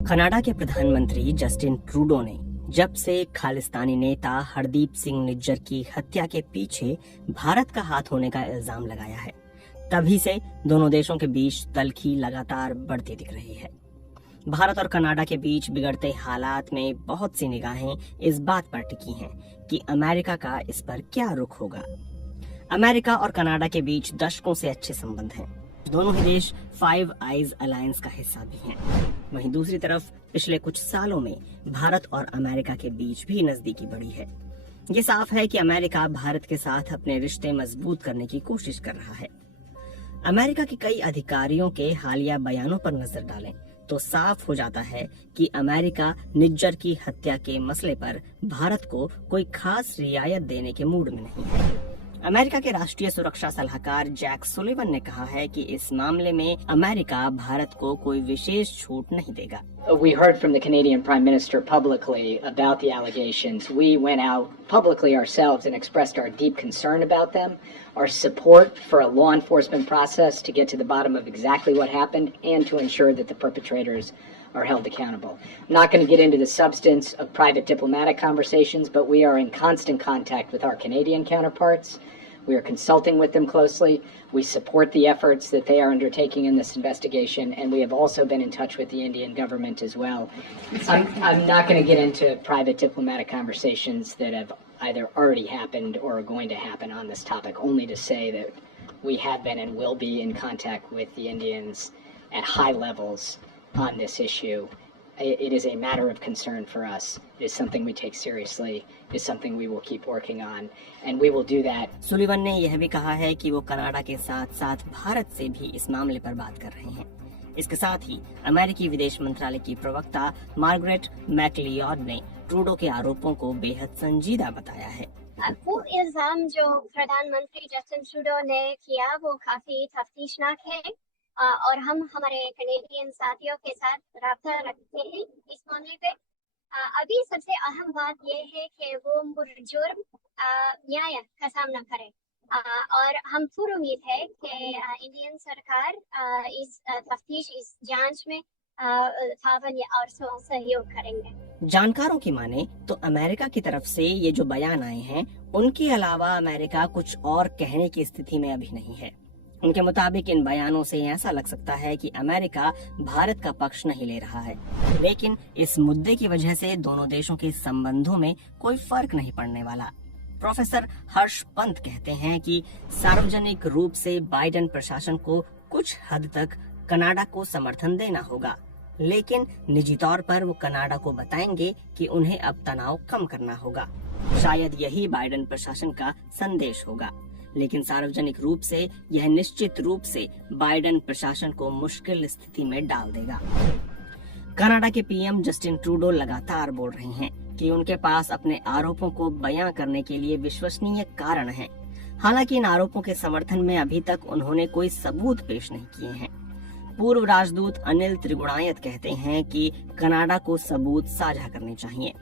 Canada के प्रधानमंत्री Justin Trudeau ने जब से खालिस्तानी नेता हरदीप सिंह निज्जर की हत्या के पीछे भारत का हाथ होने का इल्जाम लगाया है, तभी से दोनों देशों के बीच तल्खी लगातार बढ़ती दिख रही है। भारत और कनाडा के बीच बिगड़ते हालात में बहुत सी निगाहें इस बात पर टिकी हैं कि अमेरिका का इस पर क्या रुख होगा। अमेरिका और कनाडा के बीच दशकों से अच्छे संबंध हैं। दोनों ही देश फाइव आइज अलायंस का हिस्सा भी हैं। वहीं दूसरी तरफ पिछले कुछ सालों में भारत और अमेरिका के बीच भी नजदीकी बढ़ी है। ये साफ है कि अमेरिका भारत के साथ अपने रिश्ते मजबूत करने की कोशिश कर रहा है। अमेरिका के कई अधिकारियों के हालिया बयानों पर नजर डालें तो साफ हो जाता है कि अमेरिका निज्जर की हत्या के मसले पर भारत को कोई खास रियायत देने के मूड में नहीं है। अमेरिका के राष्ट्रीय सुरक्षा सलाहकार जैक सुलिवन ने कहा है कि इस मामले में अमेरिका भारत को कोई विशेष छूट नहीं देगा। We heard from the Canadian Prime Minister publicly about the allegations. We went out publicly ourselves and expressed our deep concern about them, our support for a law enforcement process to get to the bottom of exactly what happened and to ensure that the perpetrators are held accountable. I'm not going to get into the substance of private diplomatic conversations, but we are in constant contact with our Canadian counterparts. We are consulting with them closely. We support the efforts that they are undertaking in this investigation, and we have also been in touch with the Indian government as well. I'm not going to get into private diplomatic conversations that have either already happened or are going to happen on this topic, only to say that we have been and will be in contact with the Indians at high levels on this issue. It is a matter of concern for us. It is something we take seriously. It is something we will keep working on, and we will do that. Sullivan ने यह भी कहा है कि वो Canada के साथ साथ भारत से भी इस मामले पर बात कर रहे हैं। इसके साथ ही अमेरिकी विदेश मंत्रालय की प्रवक्ता मार्गरेट मैकलियोड ने ट्रूडो के आरोपों को बेहद संजीदा बताया है। वो इल्जाम जो प्रधानमंत्री जस्टिन ट्रूडो ने किया वो काफी तफ्तीशनाक है और हम हमारे कनेडियन साथियों के साथ राब्ता रखते हैं इस मामले पे। अभी सबसे अहम बात ये है कि वो जुर्म न्याय का सामना करें और हम पूरी उम्मीद है कि इंडियन सरकार इस तफ्तीश इस जांच में तावन और सहयोग करेंगे। जानकारों की माने तो अमेरिका की तरफ से ये जो बयान आए हैं उनके अलावा अमेरिका कुछ और कहने की स्थिति में अभी नहीं है। उनके मुताबिक इन बयानों से ऐसा लग सकता है कि अमेरिका भारत का पक्ष नहीं ले रहा है, लेकिन इस मुद्दे की वजह से दोनों देशों के संबंधों में कोई फर्क नहीं पड़ने वाला। प्रोफेसर हर्ष पंत कहते हैं कि सार्वजनिक रूप से बाइडेन प्रशासन को कुछ हद तक कनाडा को समर्थन देना होगा, लेकिन निजी तौर पर वो कनाडा को बताएंगे कि उन्हें अब तनाव कम करना होगा। शायद यही बाइडेन प्रशासन का संदेश होगा, लेकिन सार्वजनिक रूप से यह निश्चित रूप से बाइडेन प्रशासन को मुश्किल स्थिति में डाल देगा। कनाडा के पीएम जस्टिन ट्रूडो लगातार बोल रहे हैं कि उनके पास अपने आरोपों को बयां करने के लिए विश्वसनीय कारण हैं। हालांकि इन आरोपों के समर्थन में अभी तक उन्होंने कोई सबूत पेश नहीं किए हैं। पूर्व राजदूत अनिल त्रिगुणायत कहते हैं कि कनाडा को सबूत साझा करने चाहिए।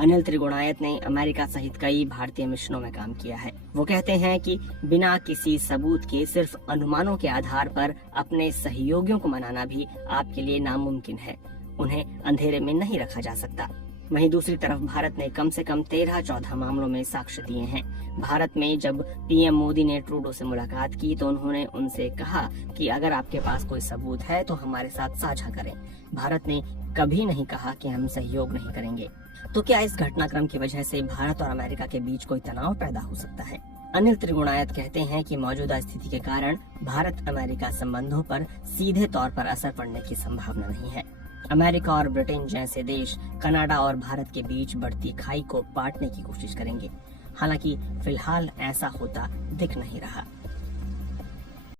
अनिल त्रिगुणायत ने अमेरिका सहित कई भारतीय मिशनों में काम किया है। वो कहते हैं कि बिना किसी सबूत के सिर्फ अनुमानों के आधार पर अपने सहयोगियों को मनाना भी आपके लिए नामुमकिन है। उन्हें अंधेरे में नहीं रखा जा सकता। वहीं दूसरी तरफ भारत ने कम से कम 13-14 मामलों में साक्ष्य दिए हैं। भारत में जब पीएम मोदी ने ट्रूडो से मुलाकात की तो उन्होंने उनसे कहा कि अगर आपके पास कोई सबूत है तो हमारे साथ साझा करें। भारत ने कभी नहीं कहा कि हम सहयोग नहीं करेंगे। तो क्या इस घटनाक्रम की वजह से भारत और अमेरिका के बीच कोई तनाव पैदा हो सकता है? अनिल त्रिगुणायत कहते हैं कि मौजूदा स्थिति के कारण भारत अमेरिका संबंधों पर सीधे तौर पर असर पड़ने की संभावना नहीं है। अमेरिका और ब्रिटेन जैसे देश कनाडा और भारत के बीच बढ़ती खाई को पाटने की कोशिश करेंगे। हालांकि फिलहाल ऐसा होता दिख नहीं रहा।